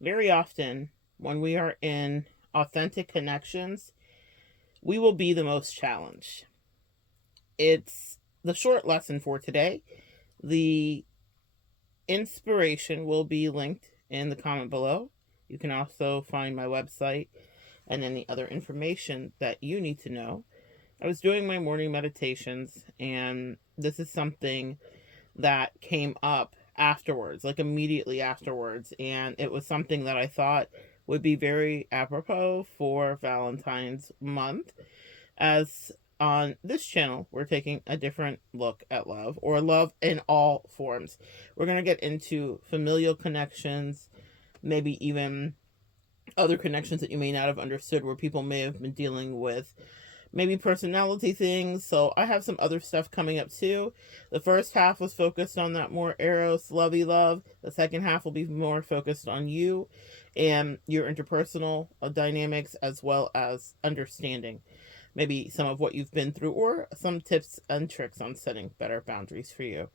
Very often, when we are in authentic connections, we will be the most challenged. It's the short lesson for today. The inspiration will be linked in the comment below. You can also find my website and any other information that you need to know. I was doing my morning meditations, and this is something that came up afterwards, like immediately afterwards. And it was something that I thought would be very apropos for Valentine's month, as on this channel, we're taking a different look at love, or love in all forms. We're going to get into familial connections, maybe even other connections that you may not have understood, where people may have been dealing with maybe personality things. So I have some other stuff coming up too. The first half was focused on that more Eros lovey love. The second half will be more focused on you and your interpersonal dynamics, as well as understanding maybe some of what you've been through, or some tips and tricks on setting better boundaries for you.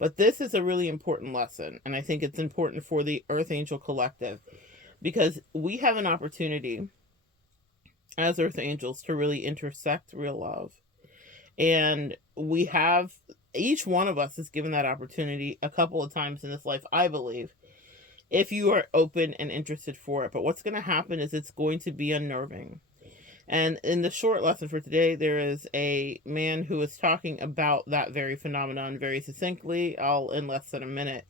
But this is a really important lesson, and I think it's important for the Earth Angel Collective, because we have an opportunity as Earth Angels to really intersect real love. And we have, each one of us is given that opportunity a couple of times in this life, I believe, if you are open and interested for it. But what's going to happen is it's going to be unnerving. And in the short lesson for today, there is a man who is talking about that very phenomenon very succinctly. I'll, in less than a minute,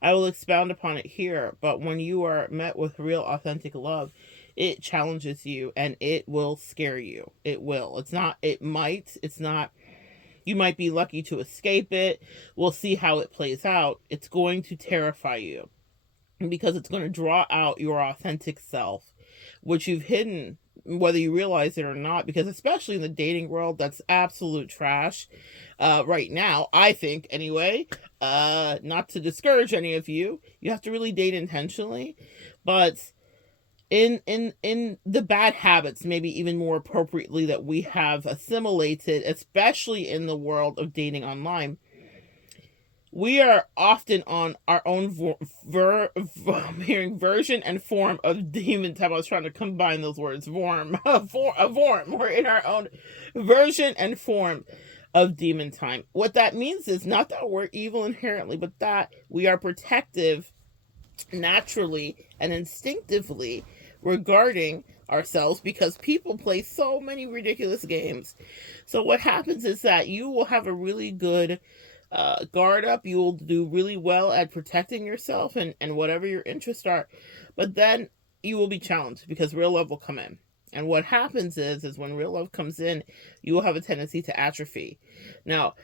I will expound upon it here. But when you are met with real authentic love, it challenges you and it will scare you. It will. It's not, you might be lucky to escape it. We'll see how it plays out. It's going to terrify you, because it's going to draw out your authentic self, which you've hidden, whether you realize it or not. Because especially in the dating world, that's absolute trash right now, I think, anyway. Not to discourage any of you, you have to really date intentionally. But in the bad habits, maybe even more appropriately, that we have assimilated, especially in the world of dating online, we are often on our own version and form of demon time. I was trying to combine those words. Vorm. Vorm. We're in our own version and form of demon time. What that means is not that we're evil inherently, but that we are protective naturally and instinctively regarding ourselves, because people play so many ridiculous games. So what happens is that you will have a really good guard up. You will do really well at protecting yourself and whatever your interests are. But then you will be challenged, because real love will come in. And what happens is when real love comes in, you will have a tendency to atrophy. Now,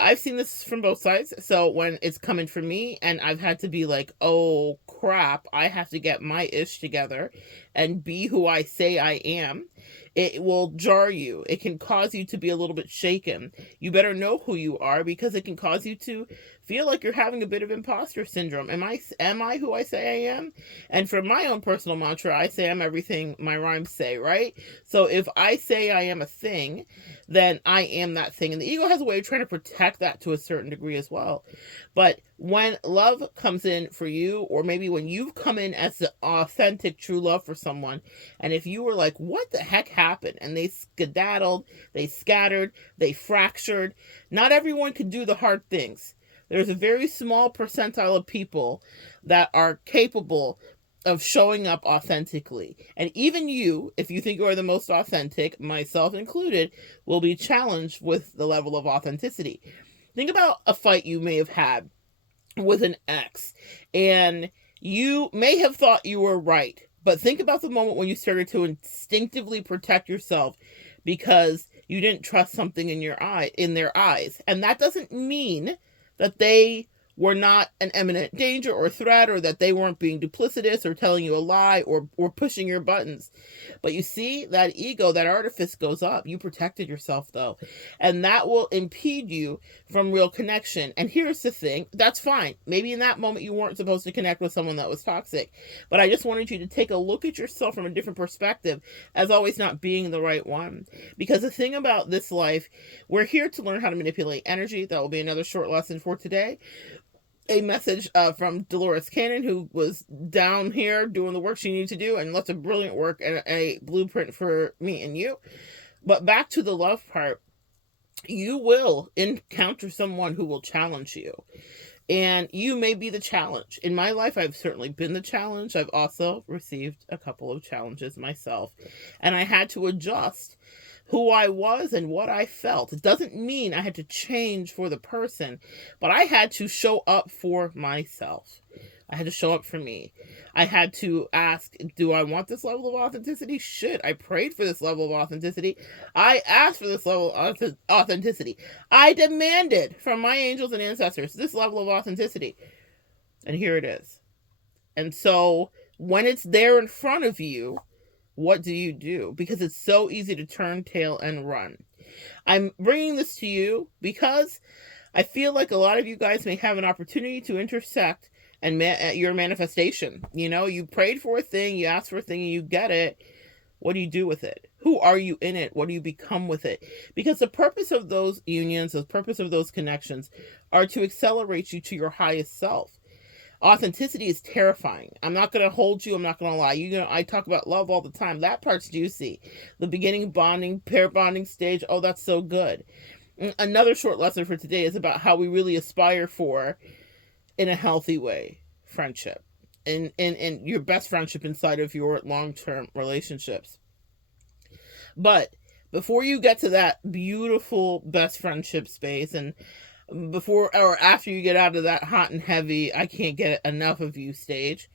I've seen this from both sides. So when it's coming for me and I've had to be like, oh crap, I have to get my ish together and be who I say I am, it will jar you. It can cause you to be a little bit shaken. You better know who you are, because it can cause you to feel like you're having a bit of imposter syndrome. Am I who I say I am? And for my own personal mantra, I say I'm everything my rhymes say, right? So if I say I am a thing, then I am that thing. And the ego has a way of trying to protect that to a certain degree as well. But when love comes in for you, or maybe when you've come in as the authentic true love for someone, and if you were like, what the heck happened? And they skedaddled, they scattered, they fractured. Not everyone can do the hard things. There's a very small percentile of people that are capable of showing up authentically. And even you, if you think you are the most authentic, myself included, will be challenged with the level of authenticity. Think about a fight you may have had with an ex, and you may have thought you were right, but think about the moment when you started to instinctively protect yourself because you didn't trust something in their eyes. And that doesn't mean that they were not an imminent danger or threat, or that they weren't being duplicitous or telling you a lie or pushing your buttons. But you see, that ego, that artifice goes up. You protected yourself though, and that will impede you from real connection. And here's the thing, that's fine. Maybe in that moment you weren't supposed to connect with someone that was toxic, but I just wanted you to take a look at yourself from a different perspective, as always not being the right one. Because the thing about this life, we're here to learn how to manipulate energy. That will be another short lesson for today. a message from Dolores Cannon, who was down here doing the work she needed to do and lots of brilliant work and a blueprint for me and you. But back to the love part, you will encounter someone who will challenge you. And you may be the challenge. In my life, I've certainly been the challenge. I've also received a couple of challenges myself. And I had to adjust who I was and what I felt. It doesn't mean I had to change for the person, but I had to show up for myself. I had to show up for me. I had to ask, do I want this level of authenticity? Shit, I prayed for this level of authenticity. I asked for this level of authenticity. I demanded from my angels and ancestors this level of authenticity. And here it is. And so when it's there in front of you, what do you do? Because it's so easy to turn tail and run. I'm bringing this to you because I feel like a lot of you guys may have an opportunity to intersect and your manifestation. You know, you prayed for a thing, you asked for a thing, and you get it. What do you do with it? Who are you in it? What do you become with it? Because the purpose of those unions, the purpose of those connections are to accelerate you to your highest self. Authenticity is terrifying. I'm not going to hold you. I'm not going to lie. I talk about love all the time. That part's juicy. The beginning bonding, pair bonding stage. Oh, that's so good. Another short lesson for today is about how we really aspire for, in a healthy way, friendship. And your best friendship inside of your long-term relationships. But before you get to that beautiful best friendship space, and before or after you get out of that hot and heavy, I can't get enough of you stage,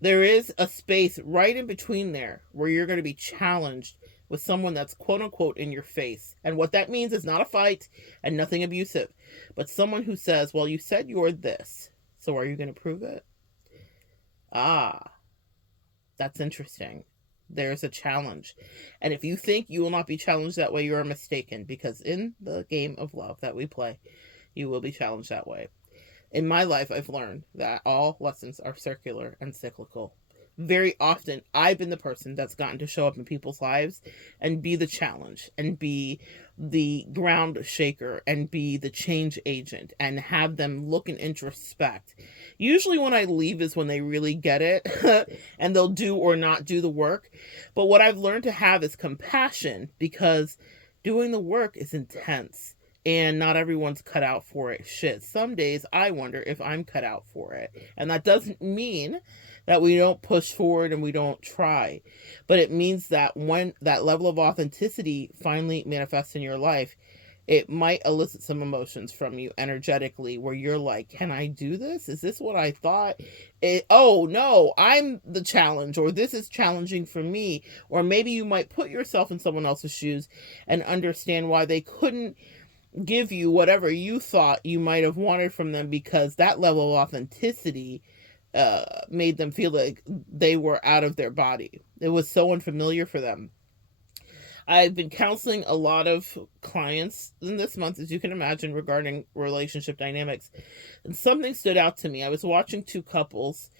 there is a space right in between there where you're going to be challenged with someone that's quote unquote in your face. And what that means is not a fight and nothing abusive, but someone who says, well, you said you're this, so are you going to prove it? Ah, that's interesting. There's a challenge. And if you think you will not be challenged that way, you are mistaken, because in the game of love that we play, you will be challenged that way. In my life, I've learned that all lessons are circular and cyclical. Very often, I've been the person that's gotten to show up in people's lives and be the challenge and be the ground shaker and be the change agent and have them look and introspect. Usually when I leave is when they really get it and they'll do or not do the work. But what I've learned to have is compassion, because doing the work is intense. And not everyone's cut out for it. Shit, some days I wonder if I'm cut out for it. And that doesn't mean that we don't push forward and we don't try. But it means that when that level of authenticity finally manifests in your life, it might elicit some emotions from you energetically where you're like, can I do this? Is this what I thought? Oh, no, I'm the challenge, or this is challenging for me. Or maybe you might put yourself in someone else's shoes and understand why they couldn't give you whatever you thought you might have wanted from them, because that level of authenticity made them feel like they were out of their body. It was so unfamiliar for them. I've been counseling a lot of clients in this month, as you can imagine, regarding relationship dynamics. And something stood out to me. I was watching two couples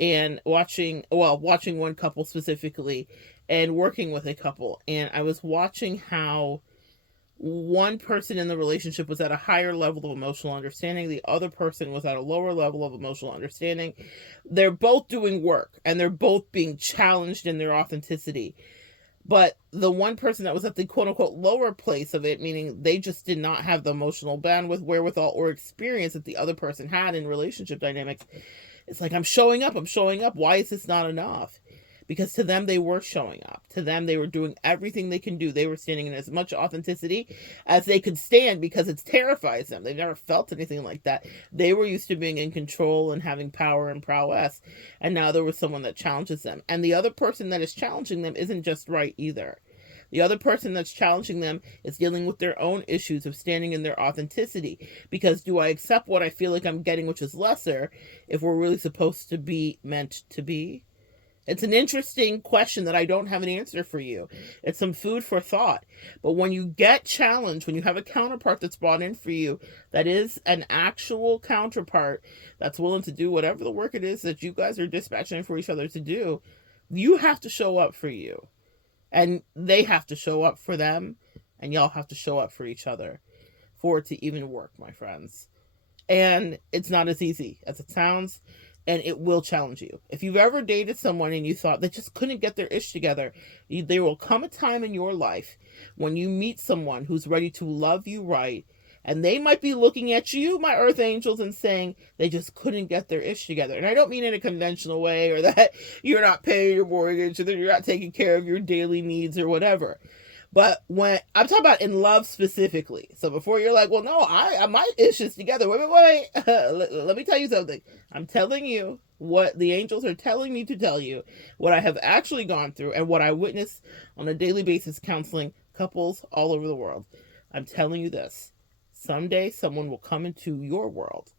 and watching one couple specifically and working with a couple. And I was watching how one person in the relationship was at a higher level of emotional understanding. The other person was at a lower level of emotional understanding. They're both doing work and they're both being challenged in their authenticity. But the one person that was at the quote unquote lower place of it, meaning they just did not have the emotional bandwidth, wherewithal, or experience that the other person had in relationship dynamics. It's like, I'm showing up. Why is this not enough? Because to them, they were showing up. To them, they were doing everything they can do. They were standing in as much authenticity as they could stand, because it terrifies them. They've never felt anything like that. They were used to being in control and having power and prowess. And now there was someone that challenges them. And the other person that is challenging them isn't just right either. The other person that's challenging them is dealing with their own issues of standing in their authenticity. Because do I accept what I feel like I'm getting, which is lesser, if we're really supposed to be meant to be? It's an interesting question that I don't have an answer for you. It's some food for thought. But when you get challenged, when you have a counterpart that's brought in for you, that is an actual counterpart that's willing to do whatever the work it is that you guys are dispatching for each other to do, you have to show up for you. And they have to show up for them. And y'all have to show up for each other for it to even work, my friends. And it's not as easy as it sounds, and it will challenge you. If you've ever dated someone and you thought they just couldn't get their ish together, there will come a time in your life when you meet someone who's ready to love you right, and they might be looking at you, my earth angels, and saying they just couldn't get their ish together. And I don't mean in a conventional way, or that you're not paying your mortgage, or that you're not taking care of your daily needs or whatever. But when I'm talking about in love specifically, so before you're like, well, no, I my issues together. Wait. Let me tell you something. I'm telling you what the angels are telling me to tell you, what I have actually gone through, and what I witness on a daily basis counseling couples all over the world. I'm telling you this. Someday someone will come into your world,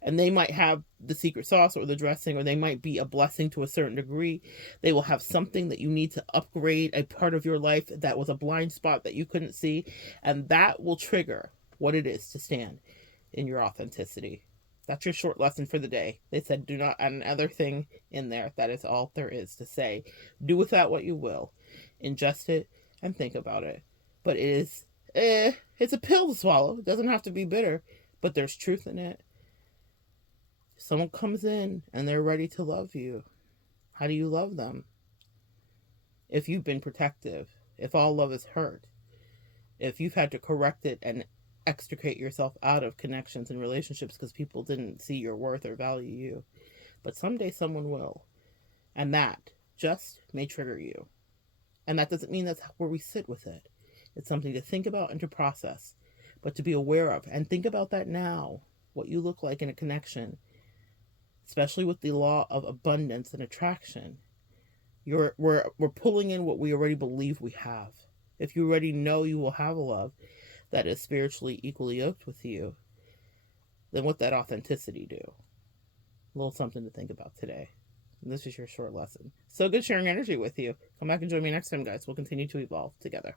and they might have the secret sauce or the dressing, or they might be a blessing to a certain degree. They will have something that you need to upgrade, a part of your life that was a blind spot that you couldn't see, and that will trigger what it is to stand in your authenticity. That's your short lesson for the day. They said do not add another thing in there. That is all there is to say. Do with that what you will. Ingest it and think about it. But it is, it's a pill to swallow. It doesn't have to be bitter, but there's truth in it. Someone comes in and they're ready to love you. How do you love them? If you've been protective, if all love is hurt, if you've had to correct it and extricate yourself out of connections and relationships because people didn't see your worth or value you. But someday someone will. And that just may trigger you. And that doesn't mean that's where we sit with it. It's something to think about and to process, but to be aware of. And think about that now, what you look like in a connection, especially with the law of abundance and attraction. We're pulling in what we already believe we have. If you already know you will have a love that is spiritually equally yoked with you, then what that authenticity do? A little something to think about today. And this is your short lesson. So good sharing energy with you. Come back and join me next time, guys. We'll continue to evolve together.